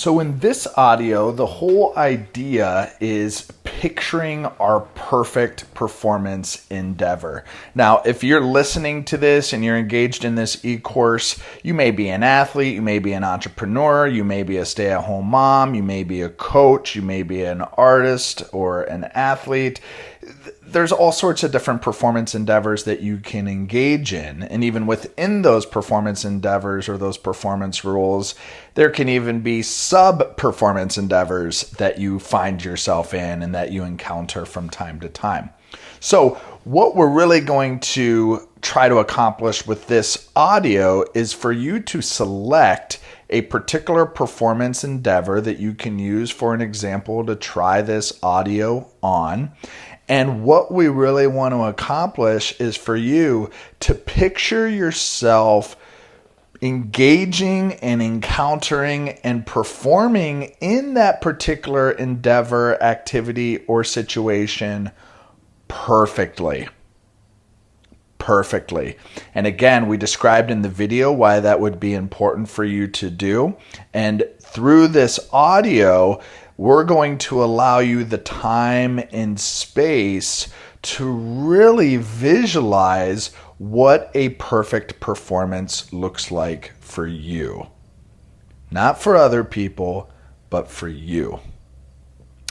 So in this audio, the whole idea is picturing our perfect performance endeavor. Now, if you're listening to this and you're engaged in this e-course, you may be an athlete, you may be an entrepreneur, you may be a stay-at-home mom, you may be a coach, you may be an artist or an athlete. There's all sorts of different performance endeavors that you can engage in. And even within those performance endeavors or those performance roles, there can even be sub-performance endeavors that you find yourself in and that you encounter from time to time. So what we're really going to try to accomplish with this audio is for you to select a particular performance endeavor that you can use for an example to try this audio on. And what we really want to accomplish is for you to picture yourself engaging and encountering and performing in that particular endeavor, activity, or situation perfectly. And again, we described in the video why that would be important for you to do. And through this audio, we're going to allow you the time and space to really visualize what a perfect performance looks like for you. Not for other people, but for you.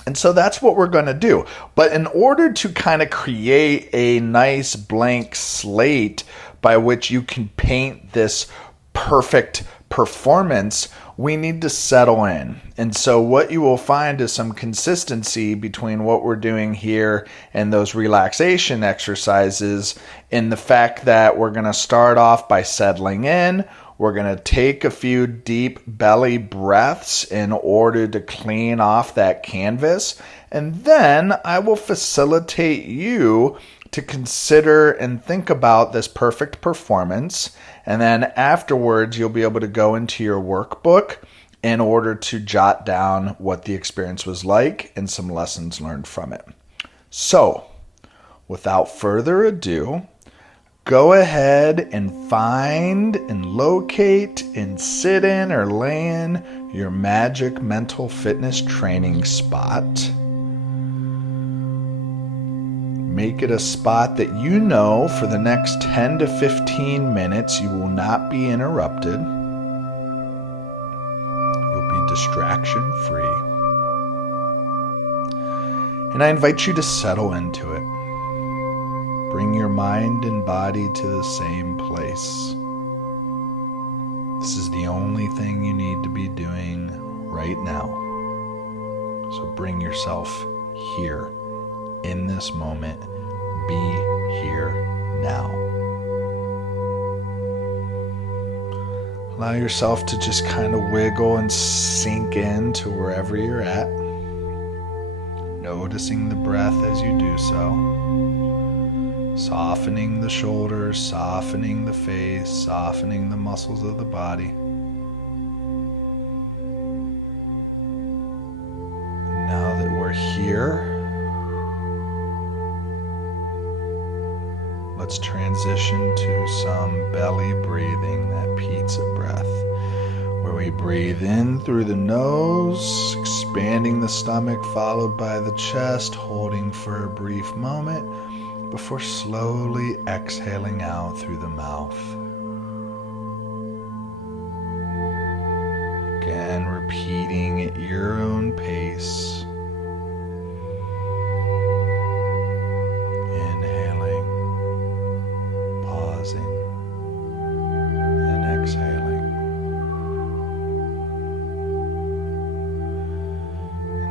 And so that's what we're going to do. But in order to kind of create a nice blank slate by which you can paint this perfect performance, we need to settle in. And so what you will find is some consistency between what we're doing here and those relaxation exercises in the fact that we're going to start off by settling in. We're going to take a few deep belly breaths in order to clean off that canvas. And then I will facilitate you to consider and think about this perfect performance. And then afterwards, you'll be able to go into your workbook in order to jot down what the experience was like and some lessons learned from it. So, without further ado, go ahead and find and locate and sit in or lay in your magic mental fitness training spot. Make it a spot that you know for the next 10 to 15 minutes you will not be interrupted. You'll be distraction free. And I invite you to settle into it. Bring your mind and body to the same place. This is the only thing you need to be doing right now. So bring yourself here in this moment. Be here now. Allow yourself to just kind of wiggle and sink into wherever you're at. Noticing the breath as you do so. Softening the shoulders, softening the face, softening the muscles of the body. And now that we're here, let's transition to some belly breathing, that pizza breath, where we breathe in through the nose, expanding the stomach, followed by the chest, holding for a brief moment before slowly exhaling out through the mouth. Again, repeating at your own pace. And exhaling.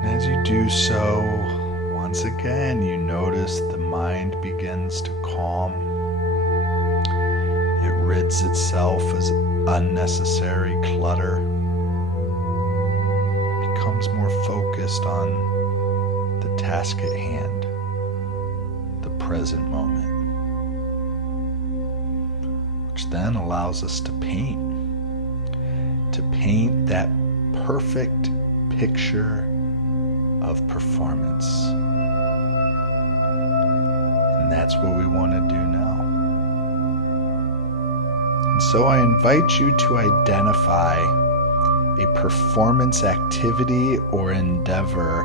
And as you do so, once again, you notice the mind begins to calm. It rids itself of unnecessary clutter. It becomes more focused on the task at hand, the present moment. Then allows us to paint that perfect picture of performance. And that's what we want to do now. And so I invite you to identify a performance activity or endeavor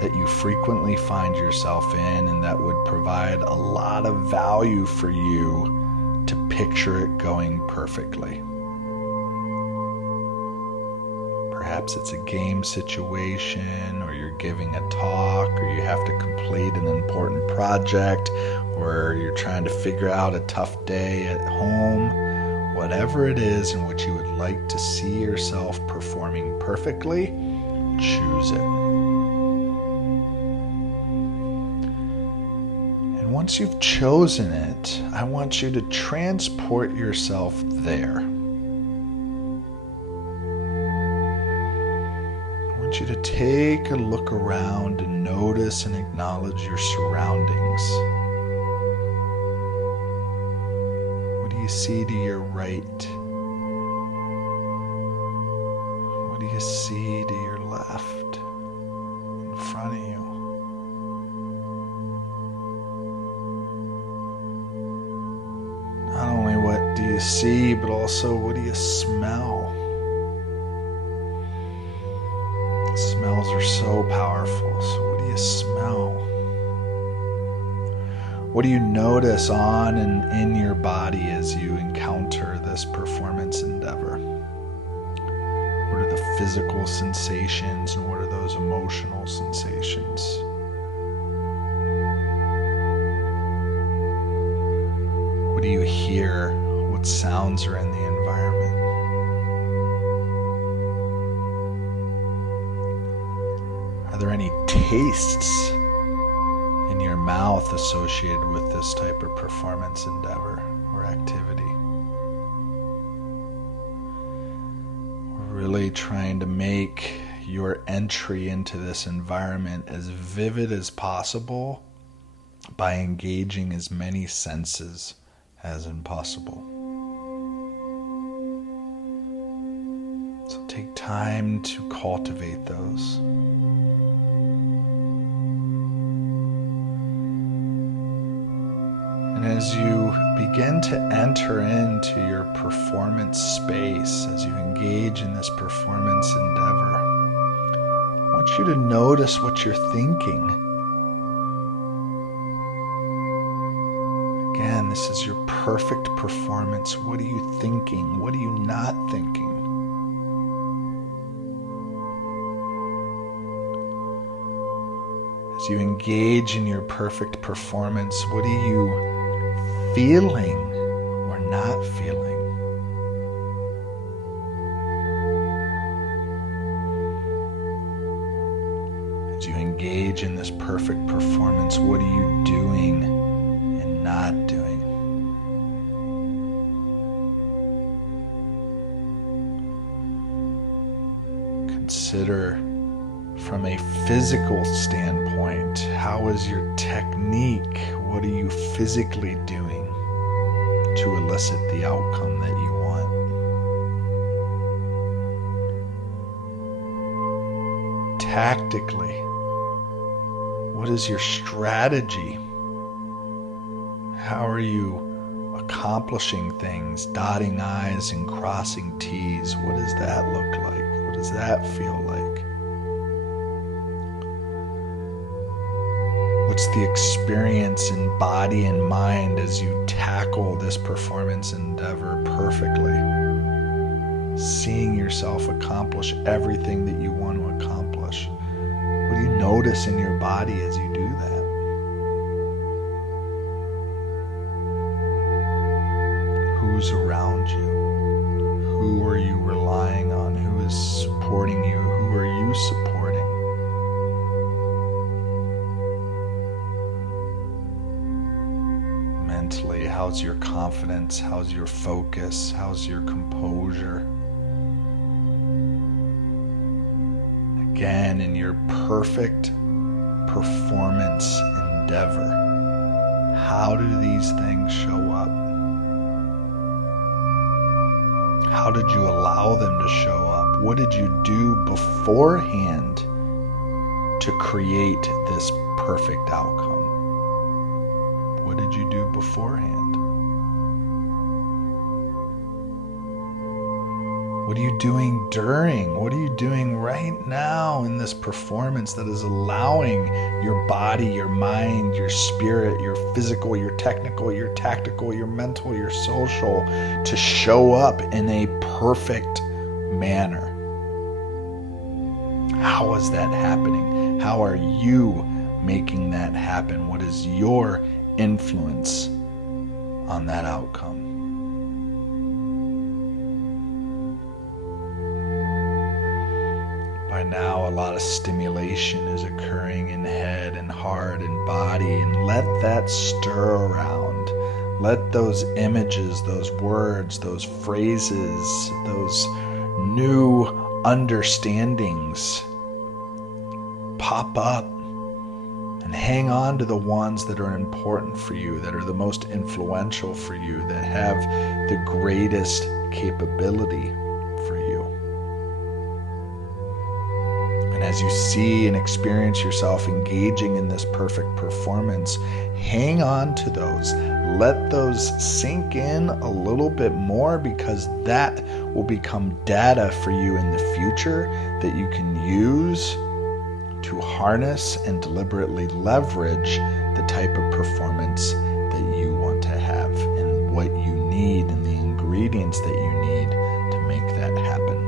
that you frequently find yourself in and that would provide a lot of value for you to picture it going perfectly. Perhaps it's a game situation, or you're giving a talk, or you have to complete an important project, or you're trying to figure out a tough day at home. Whatever it is in which you would like to see yourself performing perfectly, choose it. And once you've chosen it, I want you to transport yourself there. I want you to take a look around and notice and acknowledge your surroundings. What do you see to your right? What do you see to your left, in front of you? Not only what do you see, but also what do you smell? Smells are so powerful. So what do you smell? What do you notice on and in your body as you encounter this performance endeavor? What are the physical sensations and what are those emotional sensations? What do you hear? What sounds are in the environment? Are there any tastes in your mouth associated with this type of performance endeavor or activity? We're really trying to make your entry into this environment as vivid as possible by engaging as many senses as possible. So take time to cultivate those. And as you begin to enter into your performance space, as you engage in this performance endeavor, I want you to notice what you're thinking. Again, this is your perfect performance. What are you thinking? What are you not thinking? As you engage in your perfect performance, what are you feeling or not feeling? As you engage in this perfect performance, what are you doing and not doing? Consider from a physical standpoint, how is your technique? What are you physically doing to elicit the outcome that you want? Tactically, what is your strategy? How are you accomplishing things, dotting I's and crossing T's? What does that look like? What does that feel like? What's the experience in body and mind as you tackle this performance endeavor perfectly? Seeing yourself accomplish everything that you want to accomplish. What do you notice in your body as you do that? Who's around you? Who are you relying on? Who is supporting you? Who are you supporting? Mentally, how's your confidence? How's your focus? How's your composure? Again, in your perfect performance endeavor, how do these things show up? How did you allow them to show up? What did you do beforehand to create this perfect outcome? What did you do beforehand? What are you doing during? What are you doing right now in this performance that is allowing your body, your mind, your spirit, your physical, your technical, your tactical, your mental, your social to show up in a perfect manner? How is that happening? How are you making that happen? What is your influence on that outcome? By now, a lot of stimulation is occurring in head and heart and body, and let that stir around. Let those images, those words, those phrases, those new understandings pop up, and hang on to the ones that are important for you, that are the most influential for you, that have the greatest capability for you. And as you see and experience yourself engaging in this perfect performance, hang on to those. Let those sink in a little bit more, because that will become data for you in the future that you can use to harness and deliberately leverage the type of performance that you want to have, and what you need and the ingredients that you need to make that happen.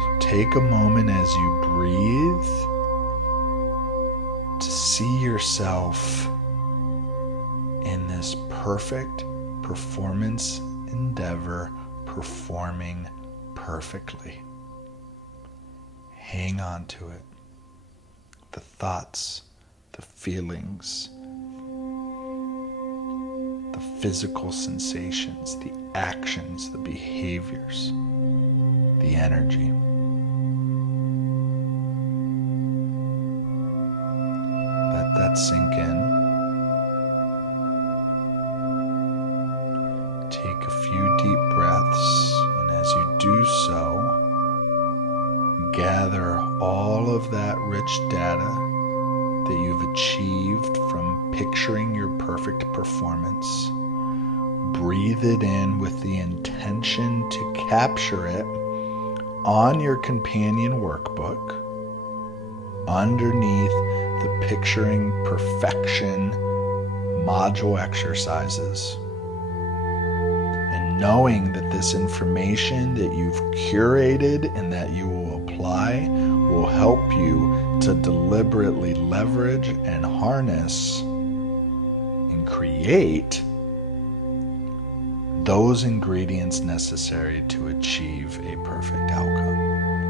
So take a moment as you breathe to see yourself in this perfect performance endeavor, performing perfectly. Hang on to it. The thoughts, the feelings, the physical sensations, the actions, the behaviors, the energy. Let that sink in. Take a few deep breaths, and as you do so, gather all of that rich data that you've achieved from picturing your perfect performance. Breathe it in with the intention to capture it on your companion workbook underneath the Picturing Perfection module exercises. And knowing that this information that you've curated and that you will apply will help you to deliberately leverage and harness and create those ingredients necessary to achieve a perfect outcome,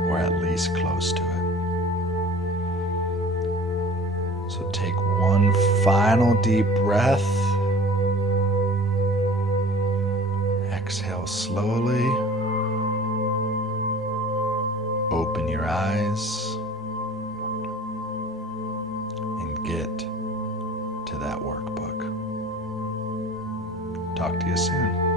or at least close to it. So take one final deep breath. Exhale slowly. Open your eyes and get to that workbook. Talk to you soon.